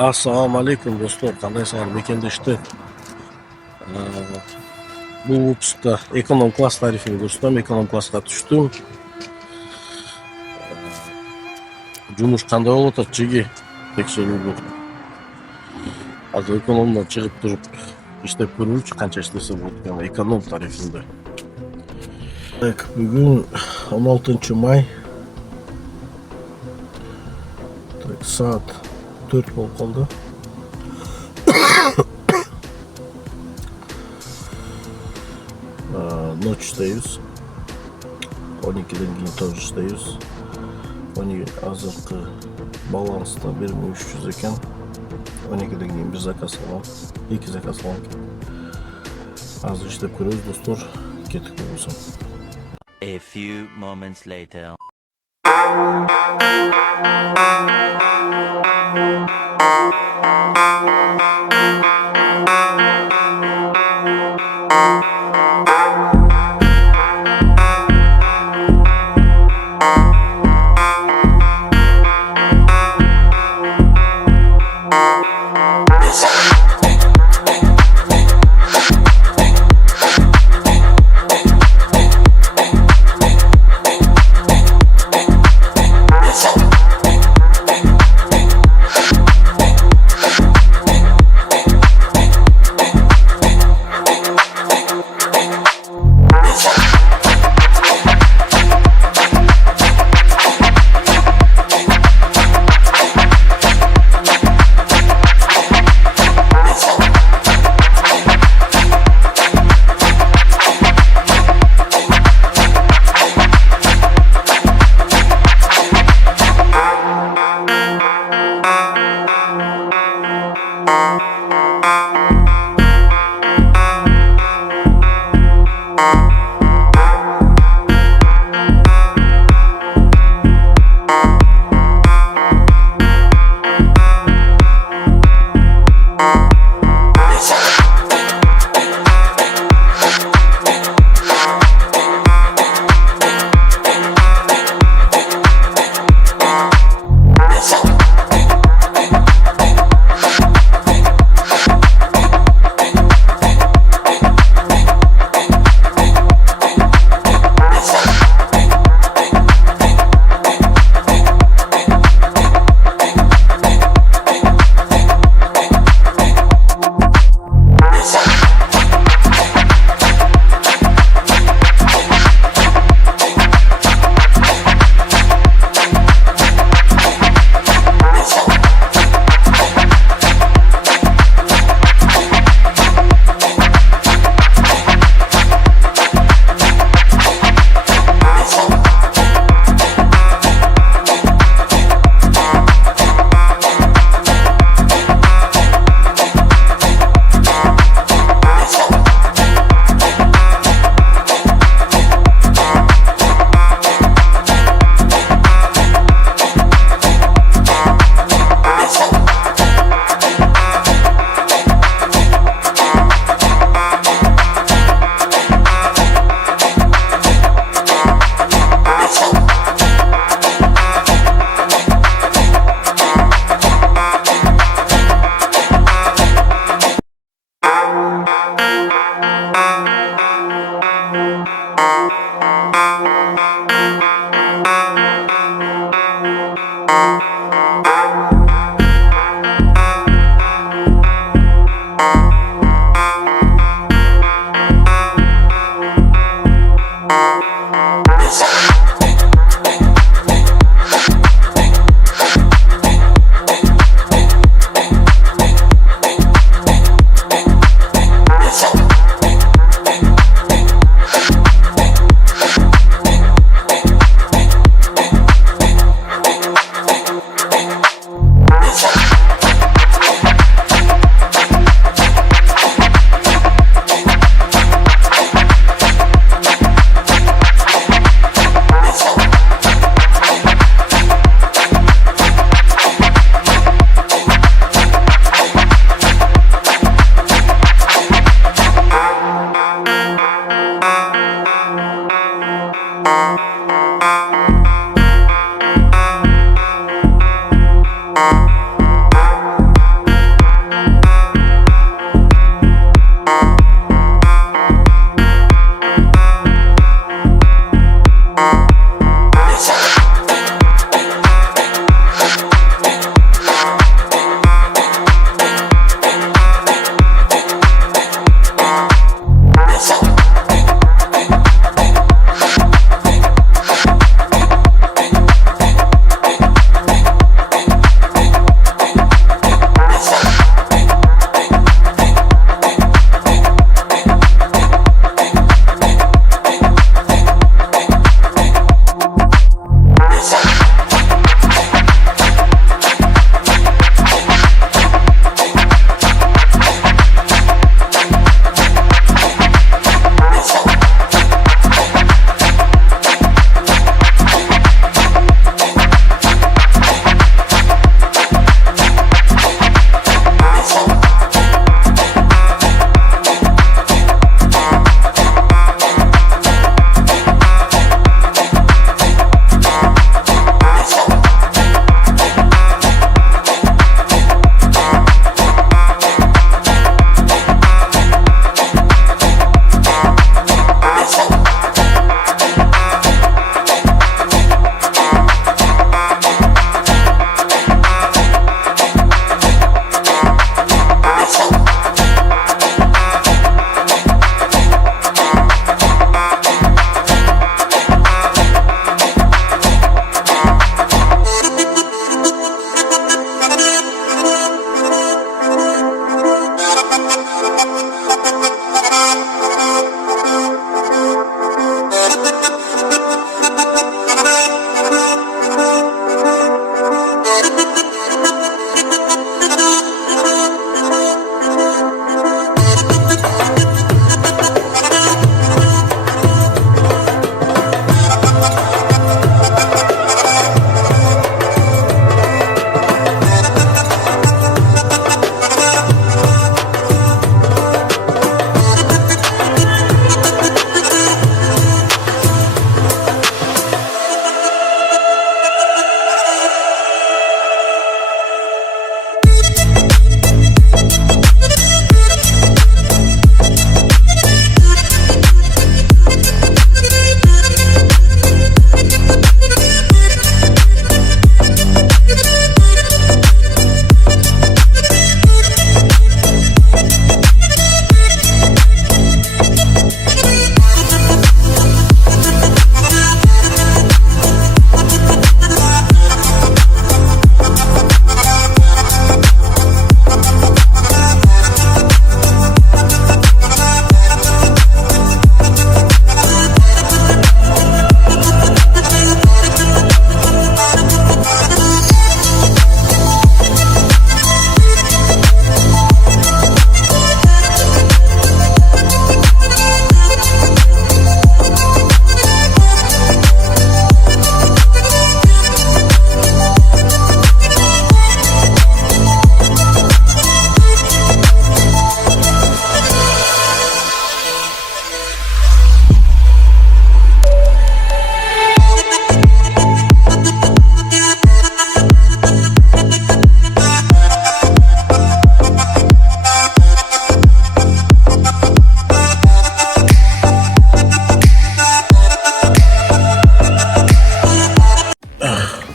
Assalamu alaikum dostlar. Qandaysizlar? Mekendeshdi. Bu выпускта эконом класс тарифini ko'rsataman. Эконом классқа tushdim. Jumush qanday bo'lib o'tadi? Chigi tekshiruvdi. Hozir ekonomdan chiqib turib ishlab ko'ruvchi qancha ishlasa bo'ladi ekonom tarifida. Bugun 16-may. Saat 4 bo'lib qoldi. Nochdayız. 12'den keyin tojishdayız. 12 hozirgi balansda 1300 ekan. 12'den keyin bir zakaz alam, 2 zakaz alam. Hozir ishlab ko'ramiz do'stlar. Ketib bo'lsin. A few moments later.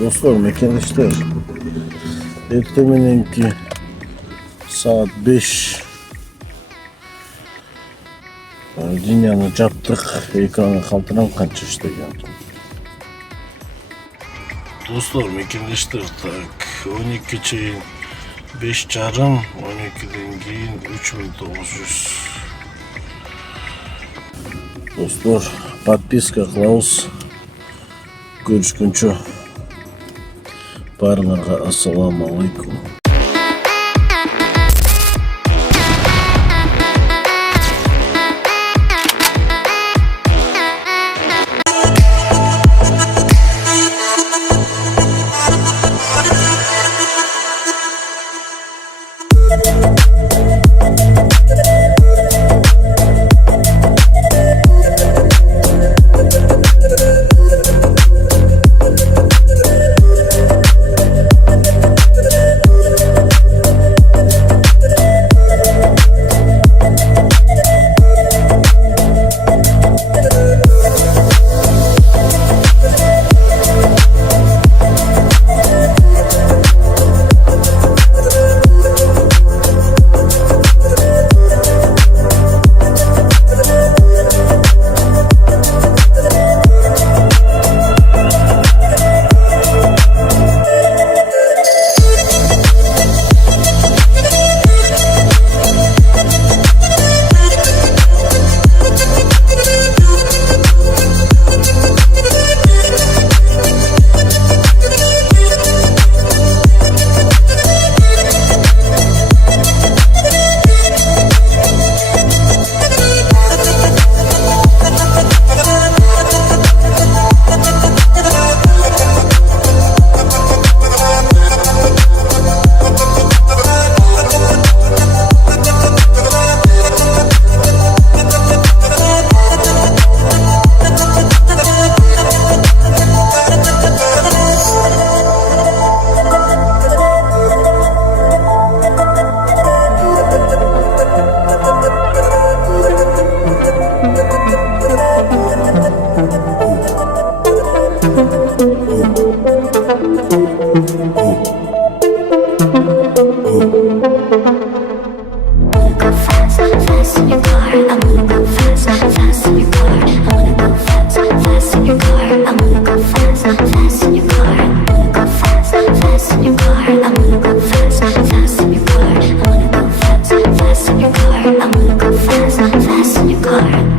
Dostlar, mekanistler. Ertemenenki saat 5 Dünyаны жаптык, экраны калтырам канча иштеген. Достlar, мекендештер, так, 12 чейин 5,5, 12'den keyin 3900. Dostlar, подписка кылабыз. Görüşкөнчө. Баарыңарга ассаламу алейкум. Fast in your car.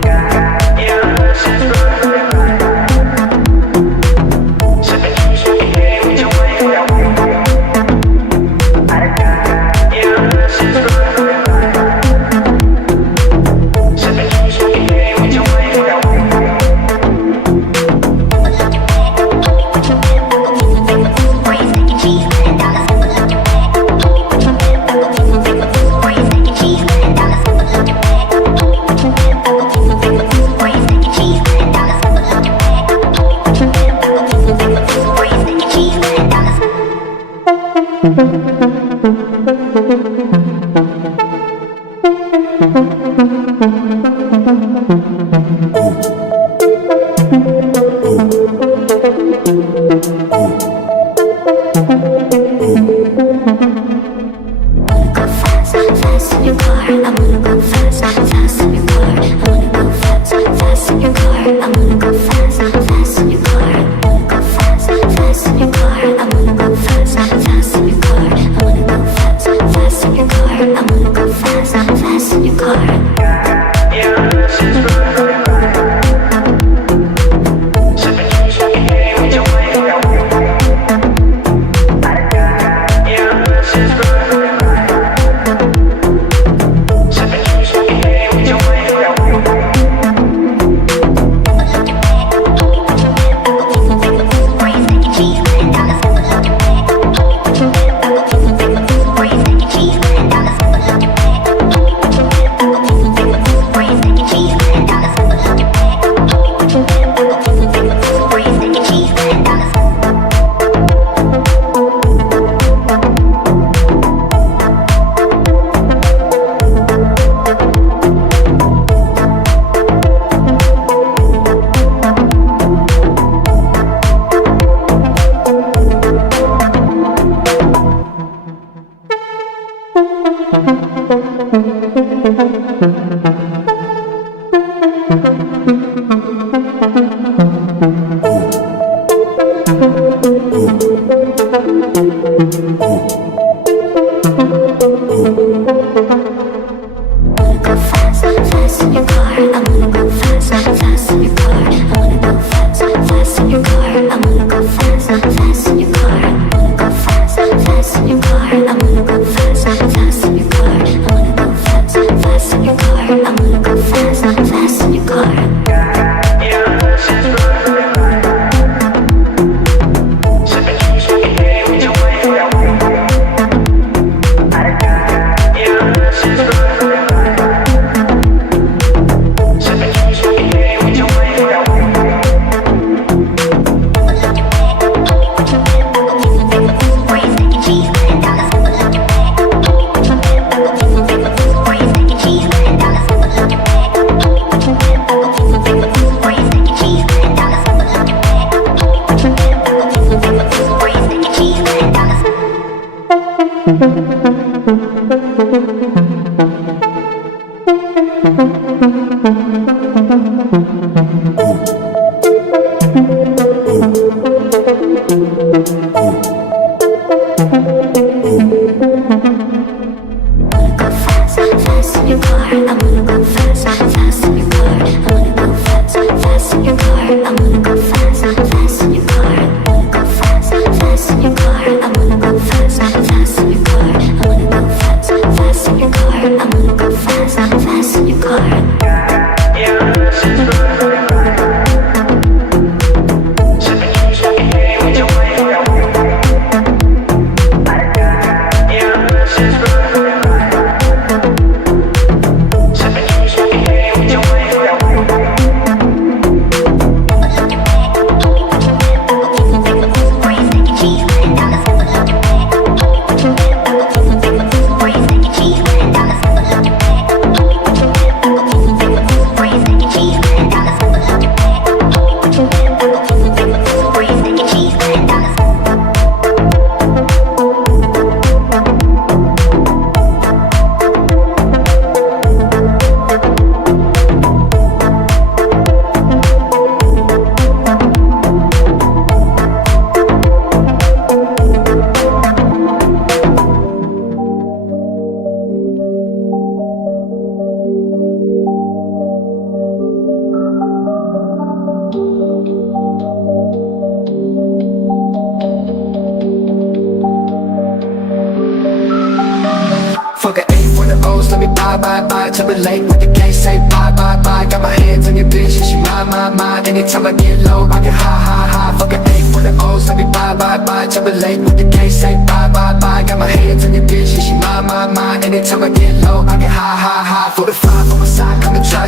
bye to relate with the K, say bye, bye, bye. Got my hands on your bitch and she my. Anytime I get low, I get high. Fuck an A for the O's, let me bye, bye to relate with the K, say bye, bye. Got my hands on your bitch and she my. Anytime I get low, I get high. For the 5 on my side, come and try.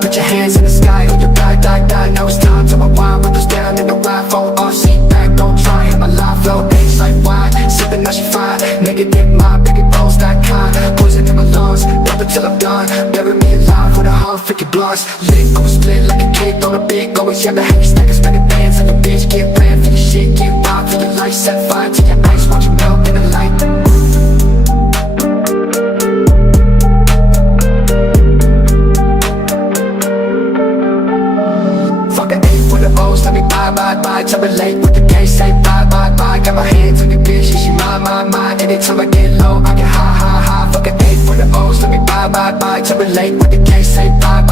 Put your hands in the sky, hold your die. Now it's time to unwind, windows down in the ride. Fall off, seat back, don't try. Hit my life, flow, A's like wine. Sipping, now she fine. Negative mind, big balls, that kind. Poison in my lungs, dump it till I'm done. Bury me alive with a heart, freaking blunts. Lit, go split like a cake on a big. Always have the heavy stack of spending bands on your bitch. Get brand for your shit, get wild for your life. Set fire to your ice, watch you melt in the light. Let me bye to relate with the K, say bye. Got my hands on your bitch, and she my. Anytime I get low, I get high. Fuck an A for the O's, let me bye to relate with the K, say bye.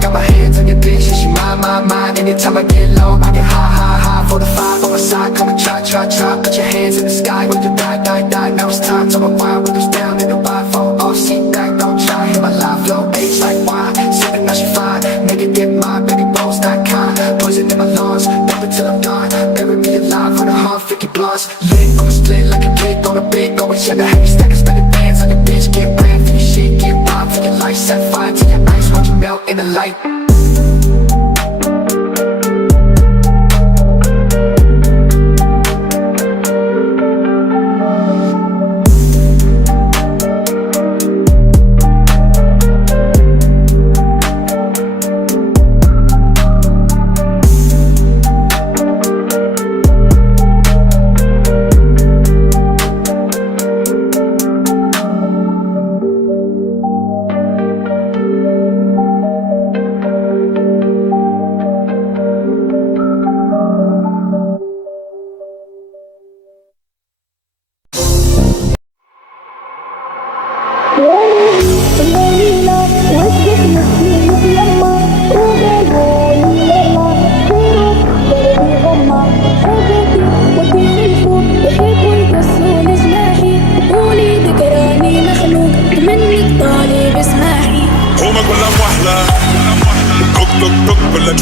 Got my hands on your bitch, and she my. Anytime I get low, I get high. For the 5 on my side, come and try. Put your hands in the sky, with your die. Now it's time to unwind, windows down in the ride. Fall off, seat back, don't try. Hit my life, flow, H like wine. Sipping, now she fine. Make it get mine, baby, rolls that kind. Poison in my lungs, dump it till I'm done. Bury me alive with a heart, freaking blunts. Lit, I'ma split like a cake on a big. Always have the heavy stack of spending bands on your bitch. Get brand for your shit, get wild for your life. Set fire to your ice, watch you melt in the light.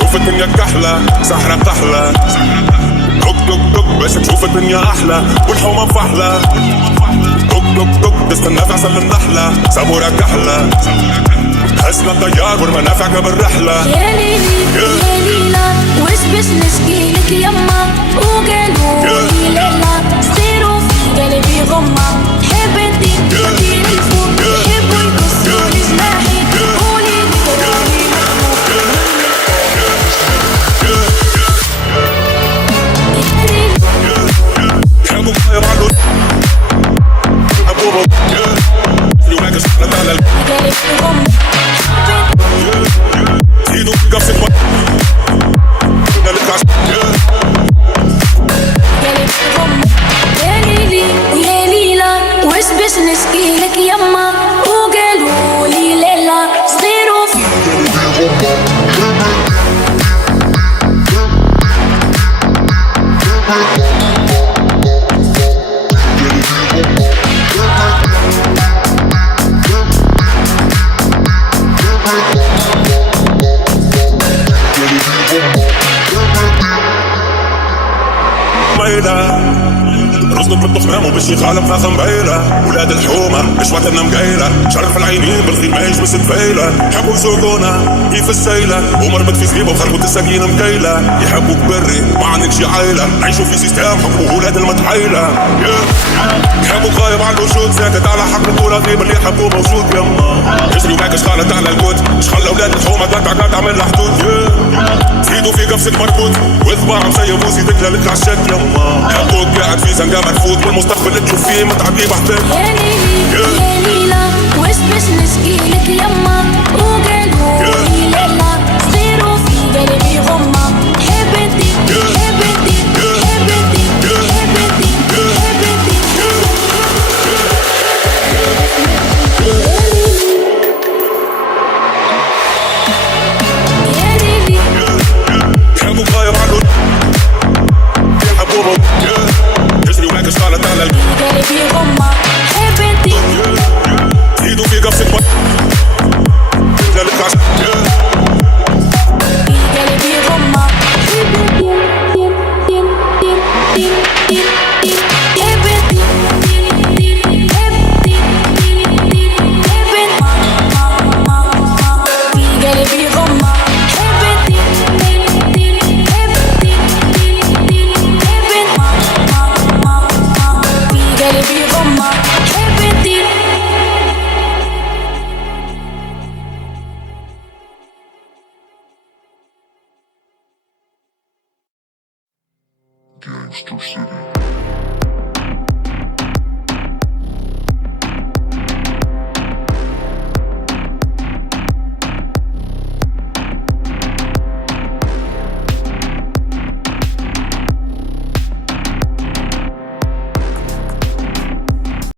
تشوف الدنيا كحلة سحرة كحلة دق دق دق باش تشوف الدنيا أحلى والحومة فحلة دق دق دق تستنى في عسل النحلة سمورة كحلة حسنا الطيار والمنافع قبل رحلة يا ليلي يا ليلى وش باش نشكيلك يما وقالوا لي ليلى صيروا في قلبي غمة حب انتي تديني الفوق يحبوا يكسروا لي جناحي قولي لي كلامي يحبوا خايب عنو حبوبة يوماك سحلت على قلبي غمة ايدو في قفصة يا ليلي يا ليلى وش باش نشكيلك يما وقالوا لي ليلى صغيروا في رزق بطخ مامو باش يخالف فاخم بيلة ولاد الحومة مش وطننا مقيلة شرف العينين بالخير ما يجبس الفيلة يحبوا يسوقونا كيف السيلة ومربط في زريبة وخربط السكينة مكيلة يحبوك بري ما عندكش عيلة عيشوا في سيستم حكموا ولاد المتحيلة يحبوا خايب عنده شوت ساكت على حق الكورة غيب اللي يحبوه موجود يما يجري وماك شخالت على الكوت شخلى ولاد الحومة قطع تعمل حدود تريدوا في قفصة مربوط وإثباع مسيب وزيدك لك عالشك يما حبوك قاعد في زنقة مرفوض والمستقبل اللي تشوف فيه متعبي بحثك يا ليلي يا ليلى وش باش نشكيلك يما وقالوا لي ليلى صغيروا في قلبي غمة حب انتي حب انتي حب انتي حب انتي حب انتي يا ليلي يحبوا خايب عنه يحبوه يجري وماك شغالة على قلبي غمة حب انتي ايدو في قفصة لك عشان قلبي غمة حب انتي